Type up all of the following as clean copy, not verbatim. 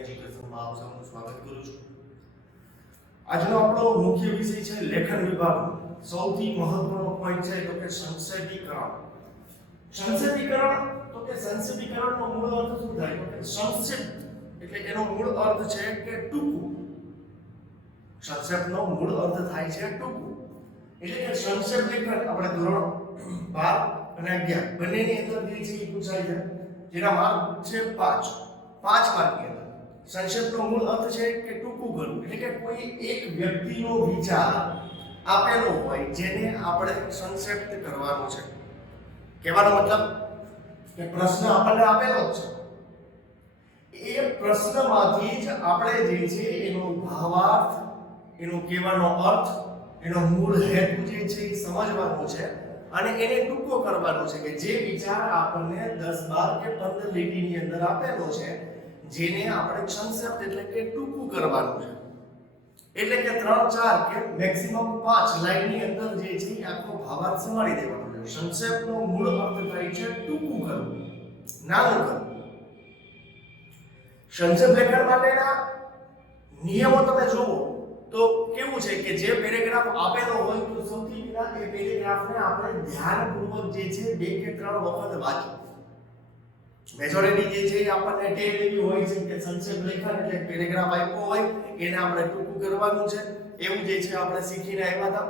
એજ્યુકેશનમાં આપ સૌનું સ્વાગત કરું છું. આજનો આપણો મુખ્ય વિષય છે લેખન વિભાગનો. સૌથી મહત્વનો પોઈન્ટ છે તો કે સંક્ષેપીકરણ. સંક્ષેપીકરણનો મૂળ અર્થ શું થાય? તો કે સંક્ષેપ એટલે એનો મૂળ અર્થ છે કે ટૂંકું. સંક્ષેપનો મૂળ અર્થ થાય છે ટૂંકું. એટલે કે સંક્ષેપ લેખન આપણે ધોરણ 12 અને 11 બંનેની અંદર જે છે એ પૂછાય છે, જેના માર્ક છે 5 માર્કની અંદર. સંક્ષેપનો મૂળ અર્થ છે કે ટૂંકું કરવું, એટલે કે કોઈ એક વ્યક્તિનો વિચાર આપેલો હોય જેને આપણે સંક્ષેપ્ત કરવાનો છે. કહેવાનો મતલબ કે પ્રશ્ન આપણને આપેલો છે, એ પ્રશ્નમાંથી જ આપણે જે છે એનો ભાવાર્થ, એનો કહેવાનો અર્થ, એનો મૂળ હેતુ જે છે એ સમજવાનો છે અને એને ટૂંકો કરવાનો છે કે જે વિચાર આપણને 10, 12 કે 15 લીટીની અંદર આપેલો છે, જેને આપણે સંક્ષેપ્ત એટલે કે ટૂંકું કરવાનું છે. એટલે કે 3, 4 કે મેક્સિમમ 5 લાઈનની અંદર જે છે એ આખો ભાવાર્થ સમાવી દેવાનો છે. સંક્ષેપનો મૂળ અર્થ થાય છે ટૂંકું કરવું, નાનું કરવું. સંક્ષેપ લેખન માટેના નિયમો તમે જુઓ તો કેવું છે કે જે પેરેગ્રાફ આપેલો હોય તો સૌથી પહેલા એ પેરેગ્રાફને આપણે ધ્યાનપૂર્વક જે છે 2 કે 3 વખત વાંચવું. મેજોરિટી જે છે આપણને ટેવ એવી હોય છે કે સંક્ષેપ લેખન એટલે પેરેગ્રાફ આપ્યો હોય એને આપણે ટૂંકું કરવાનું છે, એવું જે છે આપણે શીખીને આવ્યા હતા.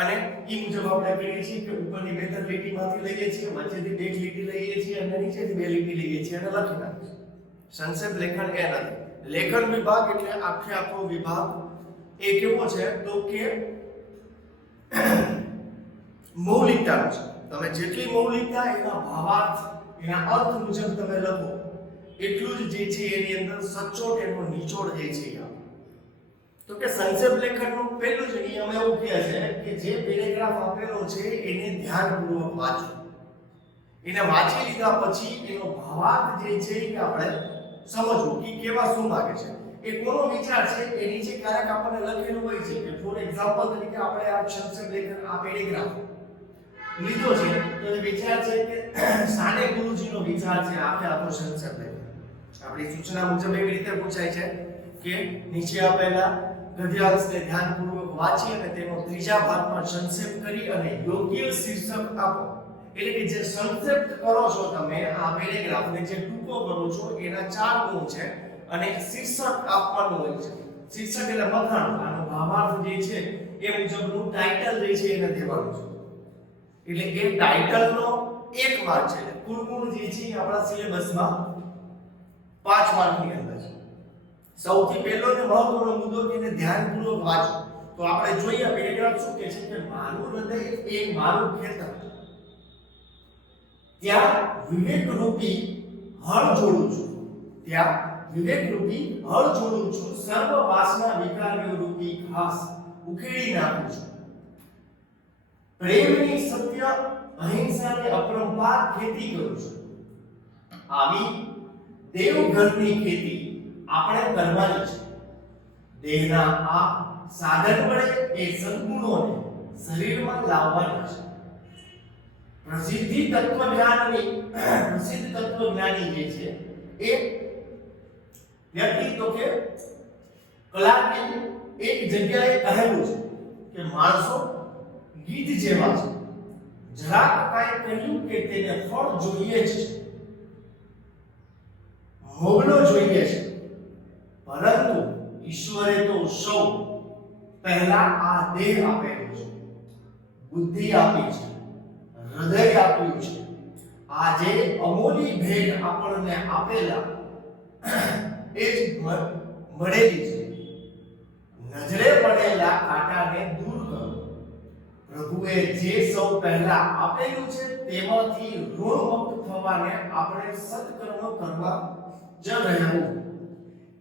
અને એ મુજબ આપણે કરીએ છીએ કે ઉપરની 2-3 લીટીમાંથી લઈએ છીએ, વચ્ચેથી 2 લીટી લઈએ છીએ અને નીચેથી 2 લીટી લઈએ છીએ અને લખી નાખીએ. સંક્ષેપ લેખન એ નથી. લેખન વિભાગ એટલે આખો વિભાગ એ કેવો છે તો કે મૌલિકતાનો છે. તમે જેટલી મૌલિકતા એના ભાવાર્થ, એના અર્થ મુજબ તમે લખો એટલું જ જે છે એની અંદર સચોટ એનો નિચોડ જે છે. તો કે સંક્ષેપ લેખનનો પહેલો જ નિયમ એવું કહે છે કે જે પેરેગ્રાફ આપેલો છે એને ધ્યાનપૂર્વક વાંચો. એને વાંચી લીધા પછી એનો ભાવાર્થ જે છે એ આપણે સમજવું કે કેવા શું માંગે છે, એ કોનો વિચાર છે. એ નીચે ક્યારેક આપણને લખેલું હોય છે કે ફોર એક્ઝામ્પલ તરીકે આપણે આ સંક્ષેપ લેખન આ પેરેગ્રાફ લીધો છે તો એ વિચાર છે કે સાને ગુરુજીનો વિચાર છે આખો સંક્ષેપ લેખન. આપણી સૂચના મુજબ એવી રીતે પૂછાય છે કે નીચે આપેલા ગદ્યાંશને ધ્યાનપૂર્વક વાંચી અને તેનો ત્રીજા ભાગમાં સંક્ષેપ કરી અને યોગ્ય શીર્ષક આપો. એટલે કે જે સંક્ષેપ્ત કરો છો તમે આ પેરેગ્રાફને, જે ટૂંકો કરો છો, એના 4 ગુણ છે અને શીર્ષક આપવાનું હોય છે. શીર્ષક એટલે લખાણ, આનો ભાવાર્થ જે છે એ મુજબનું ટાઇટલ જે છે એને દેવાનું છે. એટલે એ ટાઇટલનો 1 માર્ક છે. કુલ ગુણ જે છે આપણા સિલેબસમાં 5 માર્કની અંદર છે. સૌથી પહેલો ને મહત્વનો મુદ્દો કે એને ધ્યાનપૂર્વક વાંચો. તો આપણે જોઈએ પેરેગ્રાફ શું કહે છે કે મારું હૃદય એ મારું ખેતર, ત્યાં વિવેક રૂપી હળ જોડું છું, સર્વ વાસના વિકાર્યો રૂપી ઘાસ ઉખેડી નાખું છું. પ્રેમની સત્ય અહિંસાની અપરંપાર ખેતી કરું છું. આવી દેવઘરની ખેતી આપણે કરવાની છે. દેહના આ સાધન વડે એ સદ્ગુણોને શરીરમાં લાવવાના છે. પ્રસિદ્ધ તત્વજ્ઞાની જે છે એ વ્યક્તિ તો કે કલાકે એક જગ્યાએ કહેલું છે કે માણસો ગીધ જેવા છે, જરાક કાંઈ કહ્યું કે તેને ફળ જોઈએ છે, મોગલો જોઈએ છે, પરંતુ ઈશ્વરે તો સૌ પહેલા આ દેહ આપેલો છે, બુદ્ધિ આપી છે, હૃદય આપ્યું છે. આ જે અમૂલ્ય ભેટ આપણને આપેલા એ જ મળેલી છે. નજરે પડેલા કાંટાને દૂર કરો. પ્રભુએ જે સૌ પહેલા આપેલું છે તેમાંથી ઋણમુક્ત થવાને આપણે સત્કર્મ કરવા જ રહેવું,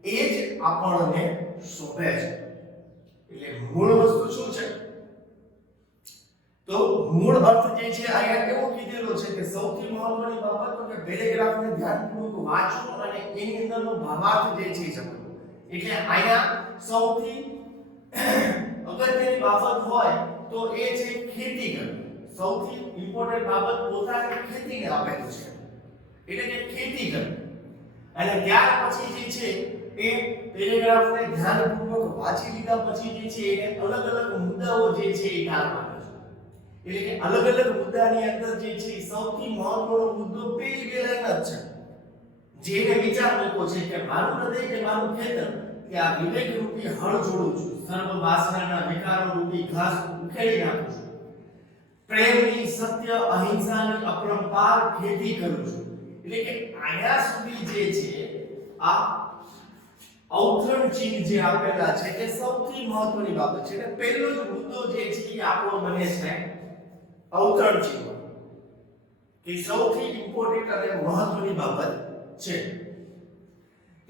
એ જ આપણને શોભે છે. એટલે મૂળ વસ્તુ શું છે? તો મૂળ અર્થ જે છે અહીંયા કેવો કીધેલો છે કે સૌથી મહત્વની બાબત તો કે પેરેગ્રાફને ધ્યાનપૂર્વક વાંચો અને એની અંદરનો ભાવાર્થ જે છે સમજો. એટલે અહીંયા સૌથી અગત્યની બાબત હોય તો એ છે ખેતી કરવી. સૌથી ઇમ્પોર્ટન્ટ બાબત પોતાની ખેતીને આપેલું છે, એટલે કે ખેતી કરવી. અને ત્યાર પછી જે છે એ એ પેરેગ્રાફને ધ્યાનપૂર્વક વાંચી લીધા પછી જે છે એને અલગ અલગ મુદ્દાઓ જે છે એ ટાળવાના છે. એટલે કે અલગ અલગ મુદ્દાની અંદર જે છે સૌથી મહત્વનો મુદ્દો પેલી બે લાઈન જ છે. જેને વિચાર મૂકો છે કે મારું હૃદય કે મારું ખેતર કે આ વિવેક રૂપી હળ જોડું છું, સર્વ વાસનાના વિકારો રૂપી ઘાસ ઉખેડી નાખું છું, પ્રેમની સત્ય અહિંસાની અપરંપાર ખેતી કરું છું. એટલે કે આયા સુધી જે છે આ અવતરણ ચિહ્ન જે આપેલા છે એ સૌથી મહત્વની બાબત છે. એટલે પહેલો જ મુદ્દો જે છે એ આપણો બને છે અવતરણ ચિહ્ન, એ સૌથી ઇમ્પોર્ટન્ટ અને મહત્વની બાબત છે.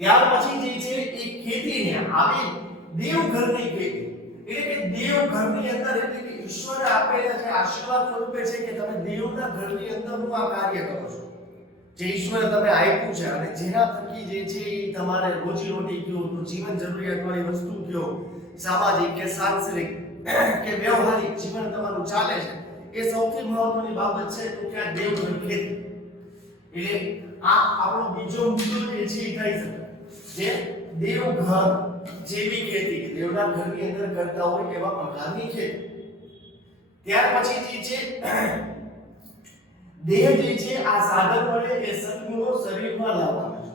ત્યાર પછી જે છે એ ખેતીને આવી દેવઘરની ખેતી, એટલે કે દેવઘરની અંદર એટલે કે ઈશ્વરે આપેલા જે આશીર્વાદ સ્વરૂપે છે કે તમે દેવના ઘરની અંદરનું આ કાર્ય કરો છો, જે ઈશ્વરે તમે આપ્યું છે અને જેના થકી જે છે એ તમારે રોજીરોટી કયો તો જીવન જરૂરિયાતવાળી વસ્તુ કયો, સામાજિક કે સાંસારિક કે વ્યવહારિક જીવન તમારું ચાલે છે, એ સૌથી મહત્વની બાબત છે તો કે આ દેવઘર ખેતી. એટલે આ આપણો બીજો મુદ્દો જે છે એ કહી શકાય જે દેવઘર જેવી ખેતી કે દેવના ઘરની અંદર કરતા હોય એવા પ્રકારની ખેતી. ત્યાર પછી જે છે દેહ જે છે આ સાધન વડે એ સદગુણો શરીરમાં લાવવાના છે.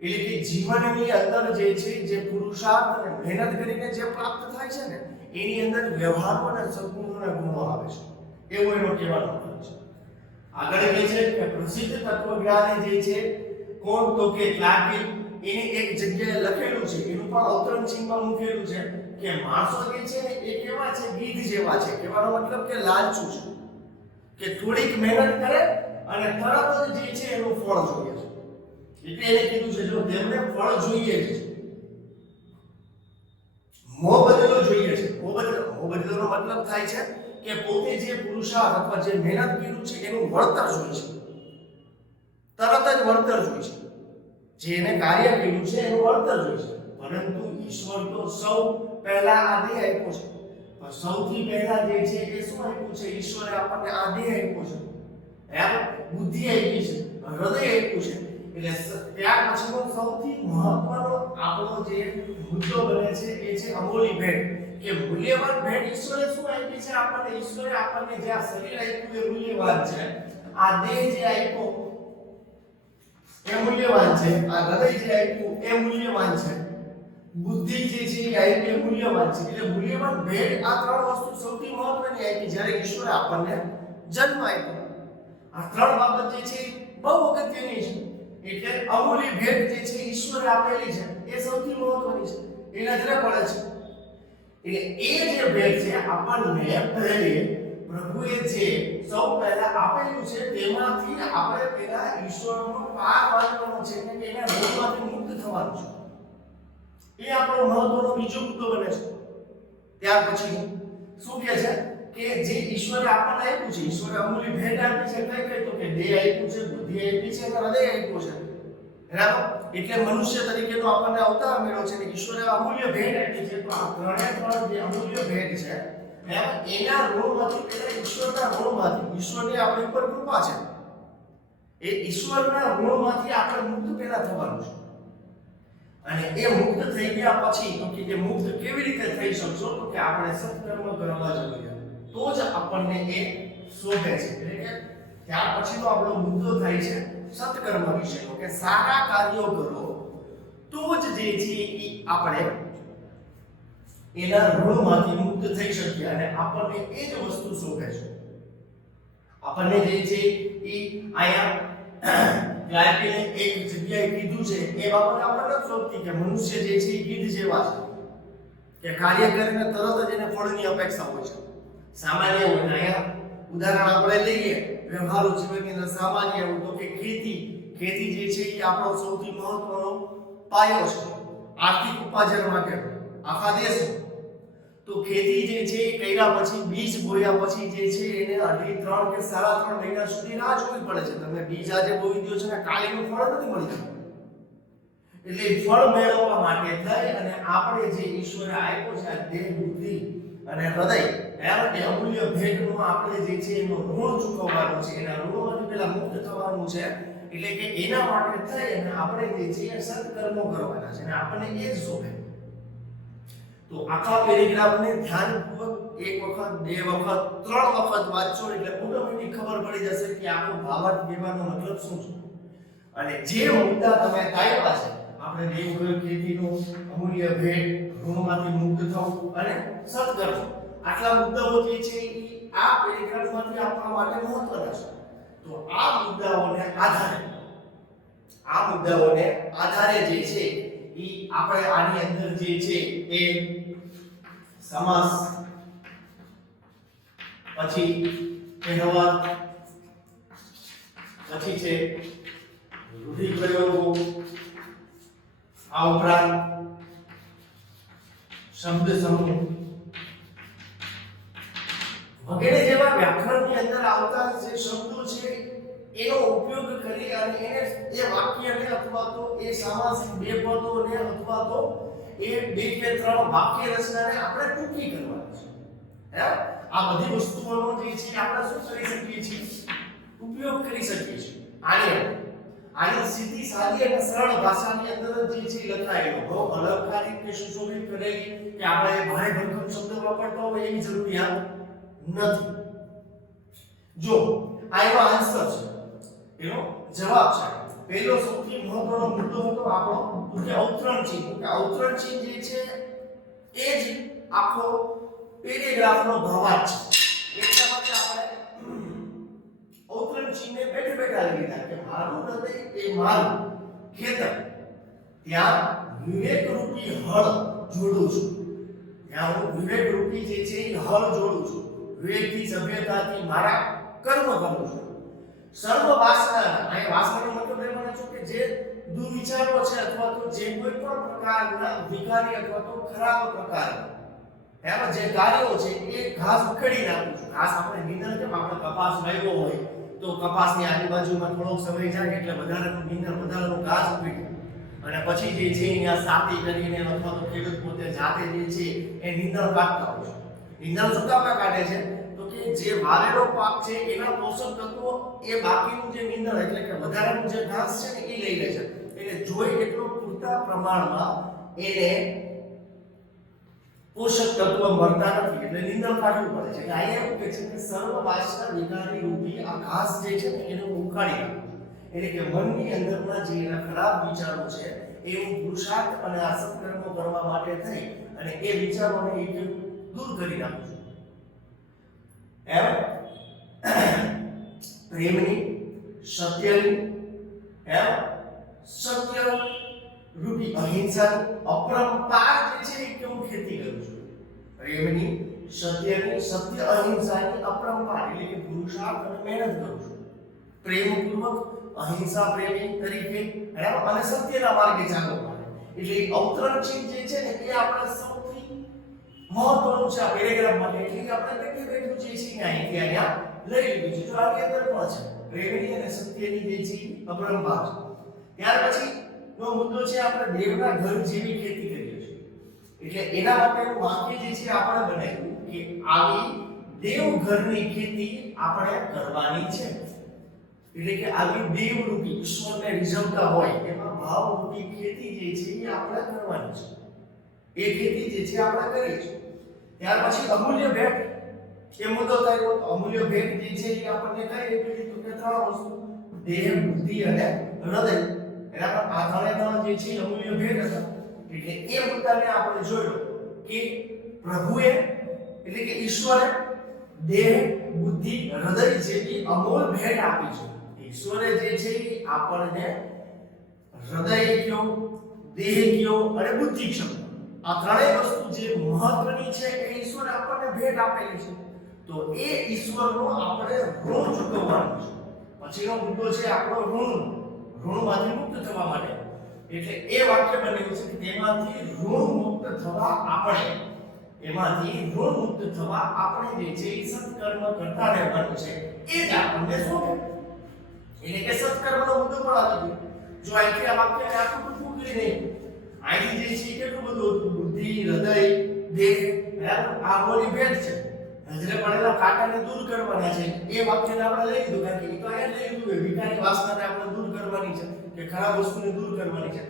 એટલે કે જીવનની અંદર જે છે જે પુરુષાર્થ અને મહેનત કરીને જે પ્રાપ્ત થાય છે ને એની અંદર વ્યવહારો અને સદગુણોના ગુણો આવે છે, એવો એનો કહેવાનો મતલબ છે. આગળ કહે છે કે પ્રસિદ્ધ તત્વજ્ઞાની જે છે કોણ તો કે ક્લાર્કી, એને એક જગ્યાએ લખેલું છે, એનું પણ અવતરણ ચિહ્નમાં મૂકેલું છે કે માણસો જે છે ને એ કેવા છે, ગીધ જેવા છે. કહેવાનો મતલબ કે લાલચુ છે, કે થોડીક મહેનત કરે અને તરત જ જે છે એનું ફળ જોઈએ છે. એટલે એને કીધું છે જો તેમને ફળ જોઈએ છે, મોહ બદલો જોઈએ છે. મોહ બદલોનો મતલબ થાય છે કે પોતે જે પુરુષાર્થ અથવા જે મહેનત કર્યું છે એનું વળતર જોઈએ છે, તરત જ વળતર જોઈએ છે. જે એને કાર્ય કર્યું છે એનું વળતર જોઈએ છે. પરંતુ ઈશ્વર તો સૌ પહેલા આ દેહ આપ્યો છે, પણ સૌથી પહેલા જે છે એ શું આપ્યું છે? ઈશ્વરે આપણને આ દેહ આપ્યો છે, બરાબર, બુદ્ધિ આપી છે, હૃદય આપ્યું છે. એટલે ત્યાર પછીનો સૌથી મહત્વનો આપણો જે મુદ્દો બને છે એ છે અમૂલ્ય ભેટ, કે મૂલ્યવાન ભેટ ઈશ્વરે શું આપી છે આપણને? ઈશ્વરે આપણને જે આ શરીર આપ્યું એ મૂલ્યવાન છે, આ દેહ જે આપ્યો એ મૂલ્યવાન છે, આ હૃદય જે આપ્યું એ મૂલ્યવાન છે, બુદ્ધિ જે છે એ આપી એ મૂલ્યવાન છે. એટલે મૂલ્યવાન ભેટ આ ત્રણ વસ્તુ સૌથી મહત્વની આપી જ્યારે ઈશ્વરે આપણને જન્મ આપ્યો. આ ત્રણ બાબત જે છે બહુ અગત્યની છે. એટલે અમૂલ્ય ભેટ જે છે ઈશ્વરે આપેલી છે એ સૌથી મહત્વની છે, એ નજરે પડે છે. એટલે એ જે ભેટ છે આપણને પહેલે પ્રભુએ જે સૌ પહેલા આપેલું છે તેમાંથી આપણે પેલા ઈશ્વરનો પાર માનવાનો છે, એટલે કે એના રોગમાંથી મુક્ત થવાનું છે. એ આપણો મહત્વનો બીજો મુદ્દો બને છે. ત્યાર પછી શું કહે છે કે જે ઈશ્વરે આપણને આપ્યું છે, ઈશ્વરે અમૂલ્ય ભેટ આપી છે, કઈ કઈ તો કે દેહ આપ્યું છે, બુદ્ધિ આપી છે અને હૃદય આપ્યું છે, બરાબર. એટલે મનુષ્ય તરીકેનો આપણને અવતાર મળ્યો છે અને ઈશ્વરે અમૂલ્ય ભેટ આપી છે. તો આ ત્રણે ત્રણ જે અમૂલ્ય ભેટ છે એના ઋણમાંથી પેલા ઈશ્વરના ઋણમાંથી, ઈશ્વરની આપણી ઉપર કૃપા છે, એ ઈશ્વરના ઋણમાંથી આપણે મુક્ત પેલા થવાનું છે. અને એ મુક્ત થઈ ગયા પછી તો કે મુક્ત કેવી રીતે થઈ શકશો? તો કે આપણે સત્કર્મ કરવા જોઈએ, તો જ આપણને એ શોભે છે. એટલે કે ત્યાર પછીનો આપણો મુદ્દો થાય છે સત્કર્મ વિશેનો, કે સારા કાર્યો કરો તો જ જે છે એ આપણે એના ઋણમાંથી મુક્ત થઈ શકીએ અને આપણને એ જ વસ્તુ શોભે છે. આપણને જે છે એ આયા ક્લાર્કીને એક જગ્યાએ કીધું છે એ બાબત આપણને શોધતી કે મનુષ્ય જે છે એ ગીધ જેવા છે, કે કાર્ય કરીને તરત જ એને ફળની અપેક્ષા હોય છે. સામાન્ય હોય અહીંયા ઉદાહરણ આપણે લઈએ વ્યવહારુ જીવનની અંદર સામાન્ય એવું તો કે ખેતી જે છે એ આપણો સૌથી મહત્વનો પાયો છે આર્થિક ઉપાર્જન માટે આખા દેશમાં. તો ખેતી જે છે એ કર્યા પછી બીજ બોયા પછી જે છે એને 2.5 કે 3.5 મહિના સુધી રાહ જોવી પડે છે. તમે બીજ આજે બોઈ દો છો ને કાલે એનું ફળ નથી મળી જતું. એટલે ફળ મેળવવા માટે થઈ અને આપણે જે ઈશ્વરે આપ્યો છે આ દેહ, બુદ્ધિ અને હૃદય, એ અમૂલ્ય ભેટનું આપણે જે છે એનું ઋણ ચૂકવવાનું છે, એના ઋણમાંથી પેલા મુક્ત થવાનું છે. એટલે કે એના માટે થઈ અને આપણે જે છે એ સત્કર્મો કરવાના છે અને આપણને એ જ શોભે. તો આખા પેરેગ્રાફને ધ્યાનપૂર્વક એક વખત, બે વખત, ત્રણ વખત વાંચો એટલે ઓટોમેટિક ખબર પડી જશે કે આખો ભાવાર્થ કહેવાનો મતલબ શું છે. અને જે મુદ્દા તમે કાઢ્યા છે, આપણે દેવઘર ખેતીનો અમૂલ્ય ભેટ, ઋણમાંથી મુક્ત થવું અને સત્કર્મ, આટલા મુદ્દાઓ જે છે એ આ પેરેગ્રાફમાંથી આપણા માટે મહત્વના છે. તો આ મુદ્દાઓને આધારે જે છે એ આપણે આની અંદર જે છે એ સમાસ, પછી કહેવત, પછી છે રૂઢિપ્રયોગો, આ ઉપરાંત શબ્દ સમૂહ વગેરે જેવા વ્યાકરણની અંદર આવતા જે શબ્દો છે એનો ઉપયોગ કરી અને એને એ વાક્યને અથવા તો એ સામાસિક બે પદોને અથવા તો એ બે કે ત્રણ વાક્ય રચનાને આપણે ટૂંકી કરવાની છે. આ બધી વસ્તુઓનો જે છે આપણે શું કરી શકીએ છીએ? ઉપયોગ કરી શકીએ છીએ. આની સીધી સાદી અને સરળ ભાષાની અંદર જે છે લખાયેલો બહુ અલંકારિક કે સુશોભિત કરેલી કે આપણે ભારે ભરકમ શબ્દ વાપરતા હોય એવી જરૂરિયાત નથી. જો આ એનો આન્સર છે, એનો જવાબ છે. પહેલો સૌથી મહત્વનો મુદ્દો હતો આપણો કે અવતરણ ચિહ્ન. કે અવતરણ ચિહ્ન જે છે એ જ આખો પેરેગ્રાફનો ભાવાર્થ છે. એટલા માટે આપણે અવતરણ ચિહ્નને બેઠે બેઠા લઈ લીધા કે મારું હૃદય એ મારું ખેતર, ત્યાં વિવેક રૂપી હળ જોડું છું. ત્યાં હું વિવેક રૂપી જે છે એ હળ જોડું છું. વિવેકથી, સભ્યતાથી મારા કર્મ કરું છું. સર્વ વાસના, આ વાસનાનો મતલબ એ મને છે કે જે દુર્વિચારો છે અથવા તો જે કોઈ પણ પ્રકારના વિકારી અથવા તો ખરાબ પ્રકારના એમાં જે કાર્યો છે એ ઘાસ ઉખેડી નાખું છું. ઘાસ આપણે નીંદણ, જેમ આપણે કપાસ વાવ્યો હોય તો કપાસની આજુબાજુમાં થોડોક સમય જાય એટલે વધારાનું નીંદણ, વધારાનું ઘાસ ઉખેડી અને પછી જે છે અહીંયા સાતી કરીને અથવા તો ખેડૂત પોતે જાતે જે છે એ નીંદણ કાઢતા હોય છે. નીંદણ શું કામ કાઢે છે? તો કે જે વાવેલો પાક છે એના પોષક તત્વો એ બાકીનું જે નીંદણ એટલે કે વધારાનું જે ઘાસ છે ને એ લઈ લે છે. એટલે જોઈ એટલું પૂરતા પ્રમાણમાં એને પોષક તત્વ મળતા નથી એટલે નીંદણ કાઢવું પડે છે. એટલે અહીંયા એવું કહે છે કે સર્વ વાસના વિકારી રૂપી આ ઘાસ જે છે ને એને ઉખાડી નાખું. એટલે કે મનની અંદરના જે એના ખરાબ વિચારો છે એ હું પુરુષાર્થ અને આ સત્કર્મો કરવા માટે થઈ અને એ વિચારોને એકદમ દૂર કરી નાખું છું. એમ પ્રેમની, સત્યની, એમ સત્ય રૂપી અહિંસાની અપરંપાર જે છે એ હું ખેતી કરું છું. પ્રેમની, સત્યની, સત્ય અહિંસાની અપરંપાર એટલે કે પુરુષાર્થ અને મહેનત કરું છું. પ્રેમપૂર્વક, અહિંસા પ્રેમી તરીકે અને સત્યના માર્ગે ચાલવા માટે. એટલે અવતરણ ચિહ્ન જે છે ને એ આપણે સૌથી મહત્વનું છે આ પેરેગ્રાફ માટે. એટલે આપણે બેઠે બેઠું જે છે ને અહીંયા લઈ લીધું છે. જો આની અંદર પણ છે પ્રેમની અને સત્યની જે છે અપરંપાર. ત્યાર પછી નો મુદ્દો છે આપણે દેવના ઘર જેવી ખેતી કરીએ છીએ. એટલે એના માટેનું વાક્ય જે છે આપણે બનાવ્યું કે આવી દેવ ઘરની ખેતી આપણે કરવાની છે. એટલે કે આવી દેવરૂપી ઈશ્વરને રીઝવતા હોય એમાં ભાવરૂપી ખેતી જે છે એ આપણે કરવાની છે. એ ખેતી જે છે આપણે કરીએ છીએ. ત્યાર પછી અમૂલ્ય ભેટ એ મુદ્દો થયો. અમૂલ્ય ભેટ જે છે એ આપણને કઈ રીતે કીધું કે ત્રણ વસ્તુ, દેહ, બુદ્ધિ અને હૃદય. એના પર ત્રણ જે છે અમૂલ્ય ભેટ હતા. એટલે એ મુદ્દાને આપણે જોયો કે પ્રભુએ એટલે કે ઈશ્વરે દેહ, બુદ્ધિ, હૃદય જેવી અમૂલ ભેટ આપી છે. ઈશ્વરે જે છે આપણને હૃદય કયો, દેહ કયો અને બુદ્ધિ કયો, આ ત્રણેય વસ્તુ જે મહત્વની છે એ ઈશ્વરે આપણને ભેટ આપેલી છે. તો એ ઈશ્વરનો આપણે ઋણ ચૂકવવાનું છે. પછીનો મુદ્દો છે આપણો ઋણમાંથી મુક્ત થવા માટે. એટલે એ વાક્ય બન્યું છે કે તેમાંથી ઋણ મુક્ત થવા આપણે જે છે સત્કર્મ કરતા રહેવાનું છે. એ જ આપણને શોધે. એટલે કે સત્કર્મનો મુદ્દો પણ આવી ગયો. જો અહીંથી આ વાક્યને આખું ટૂંકું કરીને અહીંથી જે છે કેટલું બધું હતું, બુદ્ધિ, હૃદય, દેહ, આ બોલી ભેટ છે. નજરે પડેલા કાંટાને દૂર કરવાના છે. એ વાક્યને આપણે લઈ લીધું કારણ કે એ તો અહીંયા લઈ લીધું કે વિકારી વાસનાને આપણે દૂર કરવાની છે કે ખરાબ વસ્તુને દૂર કરવાની છે.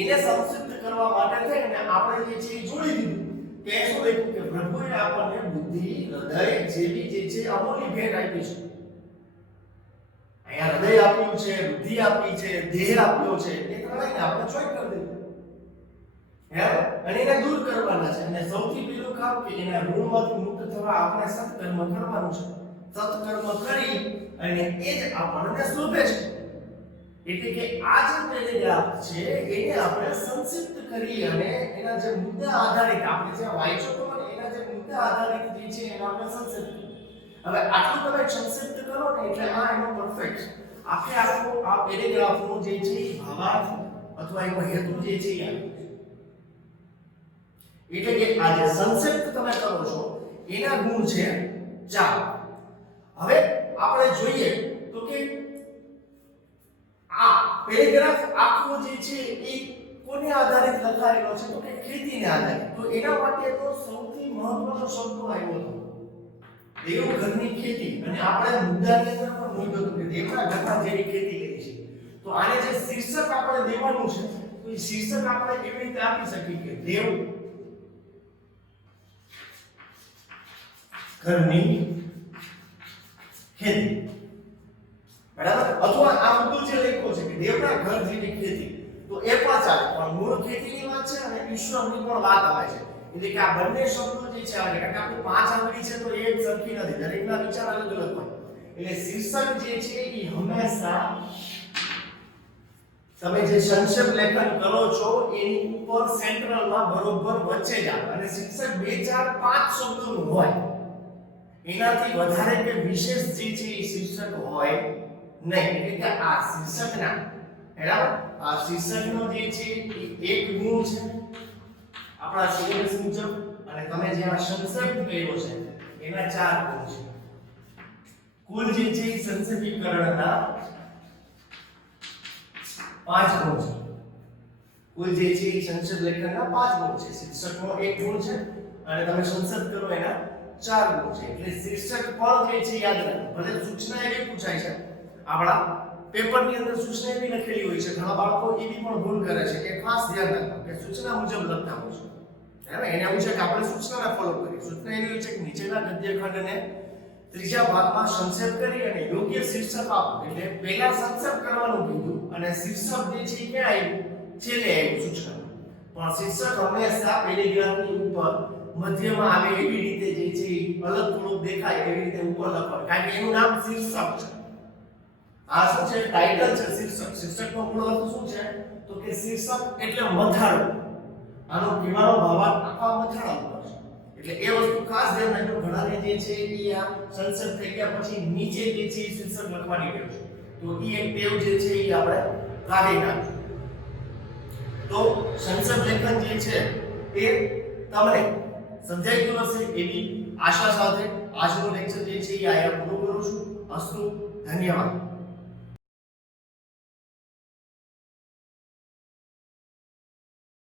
એને સંક્ષિપ્ત કરવા માટે થઈને આપણે જે છે એ જોડી દીધું કે શું લખ્યું કે પ્રભુએ આપણને બુદ્ધિ, હૃદય જેવી જે છે અમૂલ્ય ભેટ આપી છે. અહીંયા હૃદય આપ્યું છે, બુદ્ધિ આપી છે, દેહ આપ્યો છે, એ ત્રણેયને આપણે ચોઈસ કરી દીધું. અને એને દૂર કરવાના છે. અને સૌથી પહેલું કામ કે એના ઋણમાંથી મુક્ત થવા આપણે સત્કર્મ કરવાનું છે. સત્કર્મ કરી અને એ જ આપણને શોભે છે. એટલે કે આ જે પેરેગ્રાફ છે એને આપણે સંક્ષિપ્ત કરી અને એના જે મુદ્દા આધારિત આપણે જે વાંચ્યો તો એના જે મુદ્દા આધારિત જે છે એને આપણે સંક્ષિપ્ત. હવે આટલું તમે સંક્ષિપ્ત કરો ને એટલે આ એનો પરફેક્ટ આખો આ પેરેગ્રાફનો જે છે ભાવાર્થ અથવા એનો હેતુ જે છે એ એટલે કે આ જે સંક્ષિપ્ત તમે કરો છો એના ગુણ છે 4. હવે આપણે જોઈએ તો કે આ પેરેગ્રાફ આખો જે છે એ કોને આધારિત લખાયેલો છે તો કે ખેતીને આધારિત. તો એના માટે તો સૌથી મહત્વનો શબ્દ આવ્યો હતો દેવઘરની ખેતી. અને આપણે મુદ્દાની અંદર પણ નોંધ્યું હતું કે દેવના ઘરમાં જેવી ખેતી કરી છે. તો આને જે શીર્ષક આપણે દેવાનું છે તો એ શીર્ષક આપણે કેવી રીતે આપી શકીએ કે દેવ ઘરની ખેતી, બરાબર. અથવા આ મુદ્દો જે લખ્યો છે કે દેવના ઘર જેવી ખેતી તો એ પણ ચાલે, પણ મૂળ ખેતીની વાત છે અને ઈશ્વરની પણ વાત આવે છે. એટલે કે આ બંને શબ્દો જે છે આવે કારણ કે આપણી 5 આંગળી છે તો એ એક સરખી નથી, દરેકના વિચાર અલગ અલગ હોય. એટલે શીર્ષક જે છે એ હંમેશા તમે જે સંક્ષેપ લેખન કરો છો એની ઉપર સેન્ટ્રલમાં બરોબર વચ્ચે જ આવે. અને શીર્ષક 2 4 5 શબ્દોનું હોય, એનાથી વધારે કે વિશેષ જે છે એ શીર્ષક હોય નહીં. એટલે કે આ શીર્ષકના બરાબર આ શીર્ષકનો જે છે એ એક ગુણ છે આપણા સિલેબસ મુજબ, અને તમે જે આ સંક્ષેપ કર્યો છે એના 4 ગુણ છે. કુલ જે છે એ સંક્ષેપીકરણના 5 ગુણ છે. કુલ જે છે એ સંક્ષેપ લેખનના 5 ગુણ છે. શીર્ષકનો એક ગુણ છે અને તમે સંક્ષેપ કરો એના 4 ગુણ છે. એટલે શીર્ષક પણ જે છે યાદ રાખો. ભલે સૂચના એવી પૂછાય છે આપણા પેપરની અંદર સૂચના એવી લખેલી હોય છે, ઘણા બાળકો એવી પણ ભૂલ કરે છે કે ખાસ ધ્યાન રાખો કે સૂચના મુજબ લખતા હોય છે. બરાબર. એને એવું છે કે આપણે સૂચનાને ફોલો કરીએ. સૂચના એવી હોય છે કે નીચેના ગદ્ય ખંડને ત્રીજા ભાગમાં સંક્ષેપ કરી અને યોગ્ય શીર્ષક આપો. એટલે પહેલા સંક્ષેપ કરવાનું કીધું અને શીર્ષક જે છે ક્યાં આવ્યું? છેલ્લે આવ્યું સૂચના. પણ શીર્ષક હંમેશા પેરેગ્રાફની ઉપર મધ્યમાં આવે એવી રીતે જે છે અલગ થોડુંક દેખાય એવી રીતે ઉપર લખવાનું, કારણ કે એનું નામ શીર્ષક છે. આ શું છે? ટાઇટલ છે શીર્ષક. શીર્ષકનો મૂળ અર્થ શું છે તો કે શીર્ષક એટલે મથાળું. આનો કહેવાનો ભાવાર્થ આખા મથાળા ઉપર છે. એટલે એ વસ્તુ ખાસ ધ્યાન રાખજો. ઘણાને જે છે એ આ સંક્ષેપ થઈ ગયા પછી નીચે જે છે શીર્ષક લખવાની ટેવ છે, તો એ એક ટેવ જે છે એ આપણે કાઢી નાખજો. તો સંક્ષેપ લેખન જે છે એ તમને સમજાઈ ગયું હશે એવી આશા સાથે આજનો લેક્ચર જે છે એ અહીંયા પૂરો કરું છું. અસ્તુ, ધન્યવાદ.